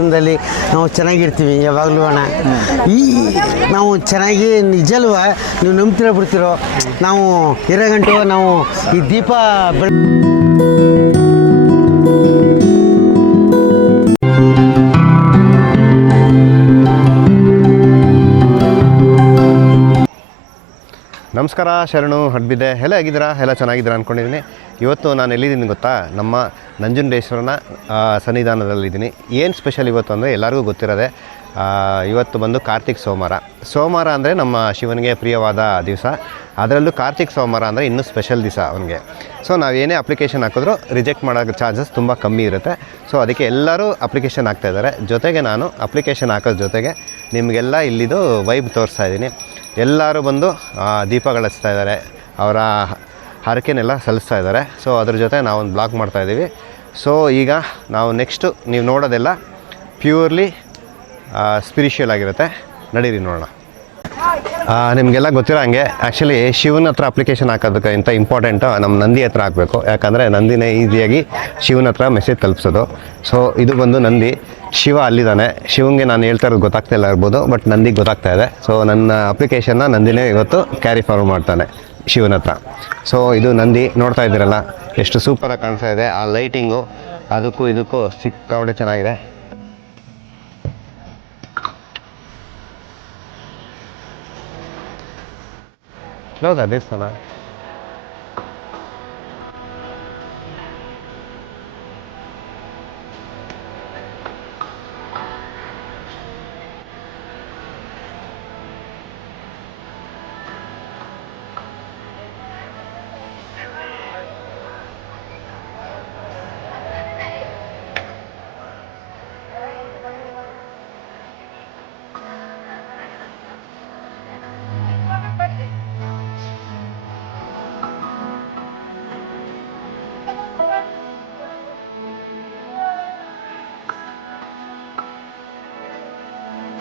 ದೇವಸ್ಥಾನದಲ್ಲಿ ನಾವು ಚೆನ್ನಾಗಿರ್ತೀವಿ ಯಾವಾಗಲೂ ಅಣ್ಣ. ಈ ನಾವು ಚೆನ್ನಾಗಿ ನಿಜಲ್ವ ನೀವು ನಂಬ್ತಿರೋ ಬಿಡ್ತಿರೋ, ನಾವು ಇರೋ ಗಂಟು ನಾವು ಈ ದೀಪ ನಮಸ್ಕಾರ, ಶರಣು ಹಡ್ಬಿದ್ದೆ. ಎಲ್ಲ ಆಗಿದ್ದೀರಾ? ಎಲ್ಲ ಚೆನ್ನಾಗಿದ್ದೀರಾ ಅಂದ್ಕೊಂಡಿದ್ದೀನಿ. ಇವತ್ತು ನಾನು ಎಲ್ಲಿದ್ದೀನಿ ಗೊತ್ತಾ? ನಮ್ಮ ನಂಜುಂಡೇಶ್ವರನ ಸನ್ನಿಧಾನದಲ್ಲಿದ್ದೀನಿ. ಏನು ಸ್ಪೆಷಲ್ ಇವತ್ತು ಅಂದರೆ ಎಲ್ಲರಿಗೂ ಗೊತ್ತಿರೋದೆ, ಇವತ್ತು ಬಂದು ಕಾರ್ತಿಕ್ ಸೋಮವಾರ ಅಂದರೆ ನಮ್ಮ ಶಿವನಿಗೆ ಪ್ರಿಯವಾದ ದಿವಸ. ಅದರಲ್ಲೂ ಕಾರ್ತಿಕ್ ಸೋಮವಾರ ಅಂದರೆ ಇನ್ನೂ ಸ್ಪೆಷಲ್ ದಿವಸ ಅವನಿಗೆ. ಸೊ ನಾವು ಏನೇ ಅಪ್ಲಿಕೇಶನ್ ಹಾಕಿದ್ರೂ ರಿಜೆಕ್ಟ್ ಮಾಡೋ ಚಾನ್ಸಸ್ ತುಂಬ ಕಮ್ಮಿ ಇರುತ್ತೆ. ಸೊ ಅದಕ್ಕೆ ಎಲ್ಲರೂ ಅಪ್ಲಿಕೇಶನ್ ಹಾಕ್ತಾಯಿದ್ದಾರೆ. ಜೊತೆಗೆ ನಾನು ಅಪ್ಲಿಕೇಶನ್ ಹಾಕೋದ್ರ ಜೊತೆಗೆ ನಿಮಗೆಲ್ಲ ಇಲ್ಲಿದು ವೈಬ್ ತೋರಿಸ್ತಾ ಇದ್ದೀನಿ. ಎಲ್ಲರೂ ಬಂದು ದೀಪಗಳು ಹಚ್ತಾ ಇದ್ದಾರೆ, ಅವರ ಹರಕೆನೆಲ್ಲ ಸಲ್ಲಿಸ್ತಾ ಇದ್ದಾರೆ. ಸೊ ಅದ್ರ ಜೊತೆ ನಾವೊಂದು ಬ್ಲಾಗ್ ಮಾಡ್ತಾಯಿದ್ದೀವಿ. ಸೊ ಈಗ ನಾವು ನೆಕ್ಸ್ಟು ನೀವು ನೋಡೋದೆಲ್ಲ ಪ್ಯೂರ್ಲಿ ಸ್ಪಿರಿಚುವಲ್ ಆಗಿರುತ್ತೆ. ನಡೀರಿ ನೋಡೋಣ. ನಿಮಗೆಲ್ಲ ಗೊತ್ತಿರೋ ಹಂಗೆ ಆ್ಯಕ್ಚುಲಿ ಶಿವನ ಹತ್ರ ಅಪ್ಲಿಕೇಶನ್ ಹಾಕೋದಕ್ಕಿಂತ ಇಂಪಾರ್ಟೆಂಟು ನಮ್ಮ ನಂದಿ ಹತ್ರ ಹಾಕಬೇಕು. ಯಾಕಂದರೆ ನಂದಿನೇ ಈಸಿಯಾಗಿ ಶಿವನ ಹತ್ರ ಮೆಸೇಜ್ ತಲುಪಿಸೋದು. ಸೊ ಇದು ಬಂದು ನಂದಿ, ಶಿವ ಅಲ್ಲಿದ್ದಾನೆ. ಶಿವಂಗೆ ನಾನು ಹೇಳ್ತಾ ಇರೋದು ಗೊತ್ತಾಗ್ತಾ ಇಲ್ಲ ಇರ್ಬೋದು, ಬಟ್ ನಂದಿಗೆ ಗೊತ್ತಾಗ್ತಾ ಇದೆ. ಸೊ ನನ್ನ ಅಪ್ಲಿಕೇಶನ್ನ ನಂದಿನೇ ಇವತ್ತು ಕ್ಯಾರಿ ಫಾರ್ವರ್ಡ್ ಮಾಡ್ತಾನೆ ಶಿವನ ಹತ್ರ. ಸೊ ಇದು ನಂದಿ ನೋಡ್ತಾ ಇದ್ದೀರಲ್ಲ, ಎಷ್ಟು ಸೂಪರಾಗಿ ಕಾಣಿಸ್ತಾ ಇದೆ. ಆ ಲೈಟಿಂಗು ಅದಕ್ಕೂ ಇದಕ್ಕೂ ಸಿಕ್ಕಾಪಟ್ಟೆ ಚೆನ್ನಾಗಿದೆ. ಹೌದಾ ದೇವಸ್ಥಾನ?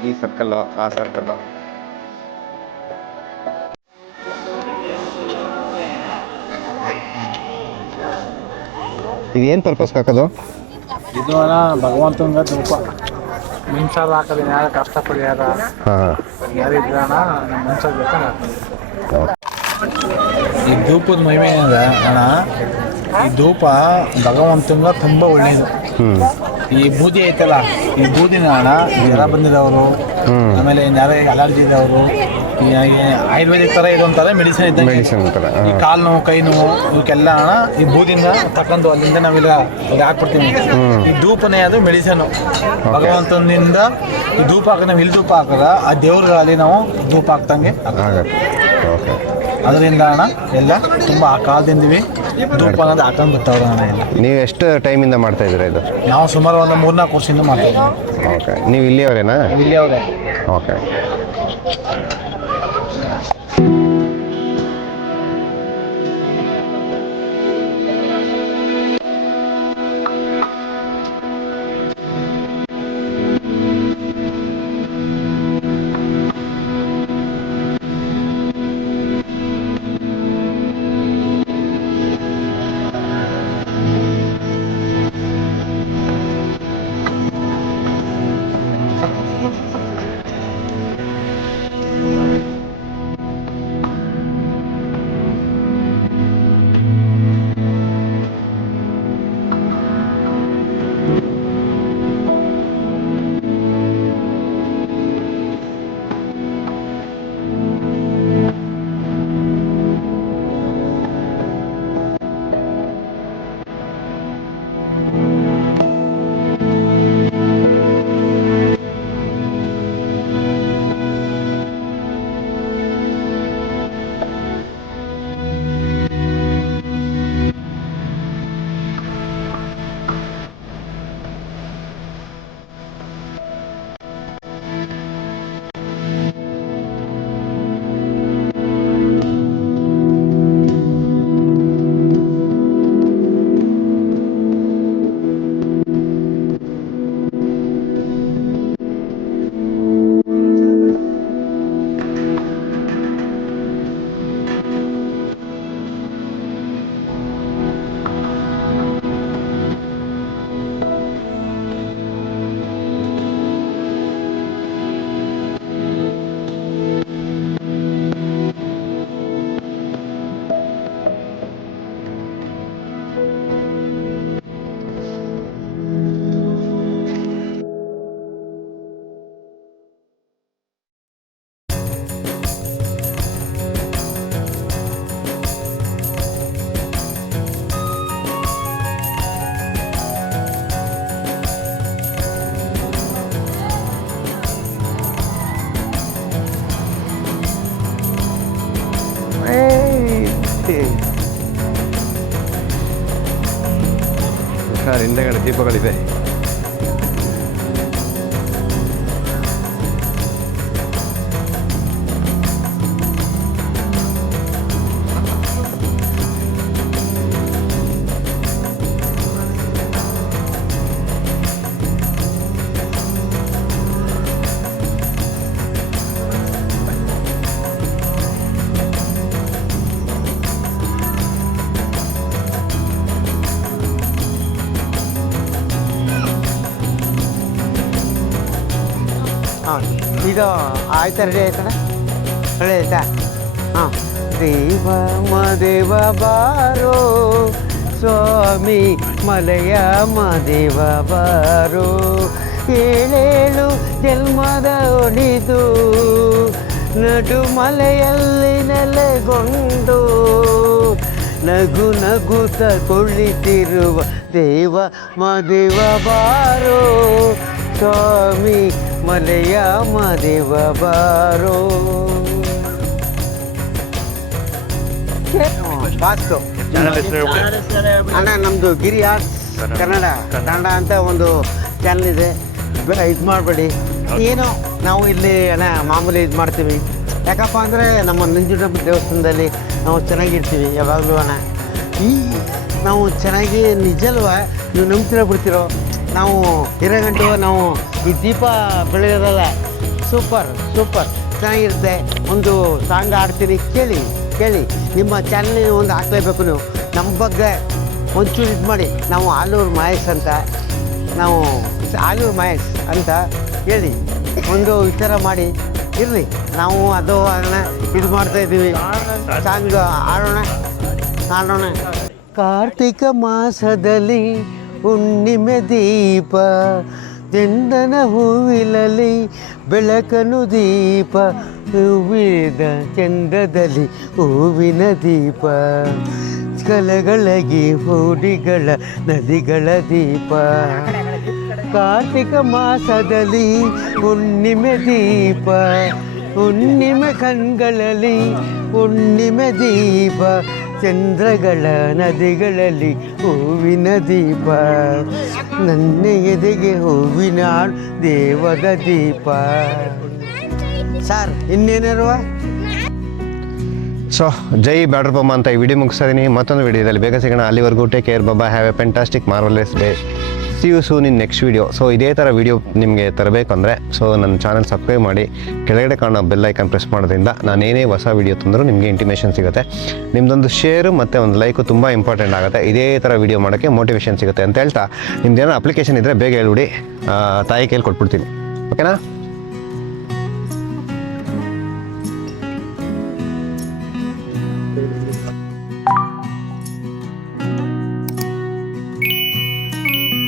ಈ ಸರ್ಕಲ್ಲು, ಆ ಸರ್ಕಲ್ಲು. ಇದೇನು ಪರ್ಪಸ್ ಹಾಕೋದು? ಇದು ಭಗವಂತಂಗ ಧೂಪ ಮಿನ್ಸಾರ ಹಾಕೋದು. ಯಾರು ಕಷ್ಟಪಡ್ಯಾರ, ಯಾರಿದ್ರಣ ನಮ್ಮ ಮನ್ಸಾಗ ಬೇಕಾದ್ರೆ ಈ ಧೂಪದ ಮಹಿಮೆ ಏನಂದ್ರೆ ಅಣ್ಣ, ಈ ಧೂಪ ಭಗವಂತಂಗ ತುಂಬ ಒಳ್ಳೆಯದು. ಈ ಬೂದಿ ಐತಲ್ಲ, ಈ ಬೂದಿನ ಅಣ್ಣ ಜ್ವರ ಬಂದಿರೋರು, ಆಮೇಲೆ ಯಾರಿಗೆ ಅಲರ್ಜಿ ಇದ್ದವರು, ಈ ಆಯುರ್ವೇದಿಕ್ ಥರ ಇದೊಂಥರ ಮೆಡಿಸಿನ್ ಇದ್ದಂಗೆ. ಈ ಕಾಲು ನೋವು, ಕೈ ನೋವು, ಇವಕ್ಕೆಲ್ಲ ಅಣ್ಣ ಈ ಬೂದಿನ ತಗೊಂಡು ಅಲ್ಲಿಂದ ನಾವೆಲ್ಲ ಹಾಕ್ಬಿಡ್ತೀವಿ. ಈ ಧೂಪನೇ ಅದು ಮೆಡಿಸನು. ಭಗವಂತನಿಂದ ಈ ಧೂಪ ಹಾಕಿ ನಾವು ಇಲ್ಲಿ ಧೂಪ ಹಾಕದ ಆ ದೇವ್ರಲ್ಲಿ ನಾವು ಧೂಪ ಹಾಕ್ದಂಗೆ. ಅದರಿಂದ ಅಣ್ಣ ಎಲ್ಲ ತುಂಬ ಆ ಕಾಲದಿಂದವಿ ಧೂಪ ಅನ್ನೋದು ಹಾಕೊಂಡು ಬರ್ತಾವ್ರ ಅಣ್ಣ. ಎಲ್ಲ ನೀವು ಎಷ್ಟು ಟೈಮಿಂದ ಮಾಡ್ತಾ ಇದ್ದೀರಾ ಇದು? ನಾವು ಸುಮಾರು ಒಂದು 3-4 ವರ್ಷದಿಂದ ಮಾಡ್ತೀವಿ. ಓಕೆ, ನೀವು ಇಲ್ಲಿಯವರೇನಾ? ಇಲ್ಲಿಯವರೇ. ಓಕೆ. ದೀಪಗಳಿವೆ. ಹಾಂ ಇದು ಆಯ್ತಾ ರೆಡಿ ಆಯ್ತಣ್ಣ ರೆಡಿ ಆಯ್ತಾ ಹಾಂ ದೇವ ಮದೇವ ಬಾರೋ ಸ್ವಾಮಿ ಮಲಯ ಮದೇವ ಬಾರೋ ಏಳೇಳು ಜನ್ಮದ ಒಳಿದು ನಡು ಮಲೆಯಲ್ಲಿ ನೆಲೆಗೊಂಡು ನಗು ನಗುತ್ತ ಕುಳಿತಿರುವ ದೇವ ಮದೇವ ಬಾರೋ ಸ್ವಾಮಿ ಮಲೆಯ ಮದೇವ ಬಾರೋ. ಬಾಸ್ತು ಅಣ್ಣ ನಮ್ಮದು ಗಿರಿ ಆರ್ಟ್ಸ್ ಕನ್ನಡ ಅಂತ ಒಂದು ಚಾನಲ್ ಇದೆ. ಇದು ಮಾಡಬೇಡಿ. ಏನೋ ನಾವು ಇಲ್ಲಿ ಅಣ್ಣ ಮಾಮೂಲಿ ಇದು ಮಾಡ್ತೀವಿ. ಯಾಕಪ್ಪ ಅಂದರೆ ನಮ್ಮ ನಂಜುಂಡಪ್ಪ ದೇವಸ್ಥಾನದಲ್ಲಿ ನಾವು ಚೆನ್ನಾಗಿರ್ತೀವಿ ಯಾವಾಗಲೂ ಅಣ್ಣ. ಈ ನಾವು ಚೆನ್ನಾಗಿ ನಿಜಲ್ವ ನೀವು ನಂಬ್ತಿರೋ ಬಿಡ್ತಿರೋ ನಾವು ಗಂಟು ನಾವು ಈ ದೀಪ ಬೆಳೆಯೋದಲ್ಲ. ಸೂಪರ್ ಚೆನ್ನಾಗಿರುತ್ತೆ. ಒಂದು ಸಾಂಗ್ ಆಡ್ತೀನಿ, ಕೇಳಿ ನಿಮ್ಮ ಚಾನಲ್ ಒಂದು ಹಾಕ್ಲೇಬೇಕು. ನೀವು ನಮ್ಮ ಬಗ್ಗೆ ಒಂಚೂರು ಇದು ಮಾಡಿ. ನಾವು ಆಲೂರು ಮಹೇಶ್ ಅಂತ ಹೇಳಿ ಒಂದು ವಿಚಾರ ಮಾಡಿ ಇರಲಿ. ನಾವು ಅದು ಇದು ಮಾಡ್ತಾಯಿದ್ದೀವಿ. ಸಾಂಗ್ ಆಡೋಣ. ಕಾರ್ತಿಕ ಮಾಸದಲ್ಲಿ ಹುಣ್ಣಿಮೆ ದೀಪ ಚಂದನ ಹೂವಿಲಲ್ಲಿ ಬೆಳಕನು ದೀಪ ಹೂವಿದ ಚಂದದಲ್ಲಿ ಹೂವಿನ ದೀಪ ಕಲಗಳಗಿ ಹೂಡಿಗಳ ನದಿಗಳ ದೀಪ. ಕಾರ್ತಿಕ ಮಾಸದಲ್ಲಿ ಹುಣ್ಣಿಮೆ ದೀಪ ಹುಣ್ಣಿಮೆ ಕಣ್ಗಳಲ್ಲಿ ಹುಣ್ಣಿಮೆ ದೀಪ ಚಂದ್ರಗಳ ನದಿಗಳಲ್ಲಿ ಹೂವಿನ ದೀಪ ನನ್ನ ಎದೆಗೆ ಹೂವಿನ ದೇವದ ದೀಪ. ಸರ್ ಇನ್ನೇನಿರುವ ಸೊ ಜೈ ಬ್ಯಾಡ್ರ್ ಬೊಮ್ಮ ಅಂತ ಈ ವಿಡಿಯೋ ಮುಗಿಸ್ತೀನಿ. ಮತ್ತೊಂದು ವಿಡಿಯೋದಲ್ಲಿ ಬೇಗ ಸಿಗೋಣ. ಅಲ್ಲಿವರೆಗೂ ಟೇಕ್ ಕೇರ್. ಬಾಬಾ. Have a fantastic marvellous day. See you soon in next video. So ಇದೇ ಥರ ವಿಡಿಯೋ ನಿಮಗೆ ತರಬೇಕು ಅಂದರೆ ನನ್ನ ಚಾನಲ್ ಸಬ್ಸ್ಕ್ರೈಬ್ ಮಾಡಿ ಕೆಳಗಡೆ ಕಾಣೋ ಬೆಲ್ ಐಕಾನ್ ಪ್ರೆಸ್ ಮಾಡೋದ್ರಿಂದ ನಾನು ಏನೇ ಹೊಸ ವಿಡಿಯೋ ತಂದರೂ ನಿಮಗೆ ಇಂಟಿಮೇಷನ್ ಸಿಗುತ್ತೆ. ನಿಮ್ಮದೊಂದು ಶೇರು ಮತ್ತು ಒಂದು ಲೈಕು ತುಂಬ ಇಂಪಾರ್ಟೆಂಟ್ ಆಗುತ್ತೆ. ಇದೇ ಥರ ವಿಡಿಯೋ ಮಾಡೋಕ್ಕೆ ಮೋಟಿವೇಶನ್ ಸಿಗುತ್ತೆ ಅಂತ ಹೇಳ್ತಾ, ನಿಮ್ದೇನೋ ಅಪ್ಲಿಕೇಶನ್ ಇದ್ದರೆ ಬೇಗ ಹೇಳ್ಬಿಡಿ, ತಾಯಿ ಕೈಲಿ ಕೊಟ್ಬಿಡ್ತೀನಿ. ಓಕೆನಾ?